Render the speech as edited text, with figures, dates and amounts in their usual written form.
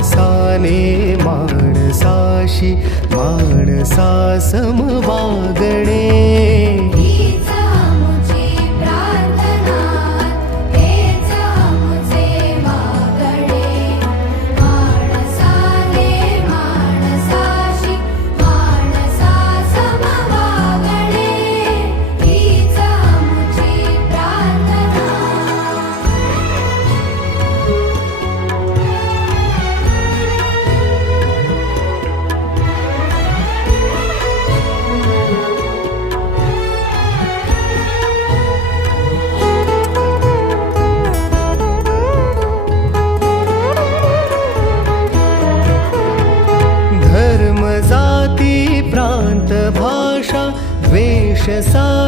माणसाने माणसाशी माणसा सम वागणे. जाती प्रांत भाषा द्वेष सा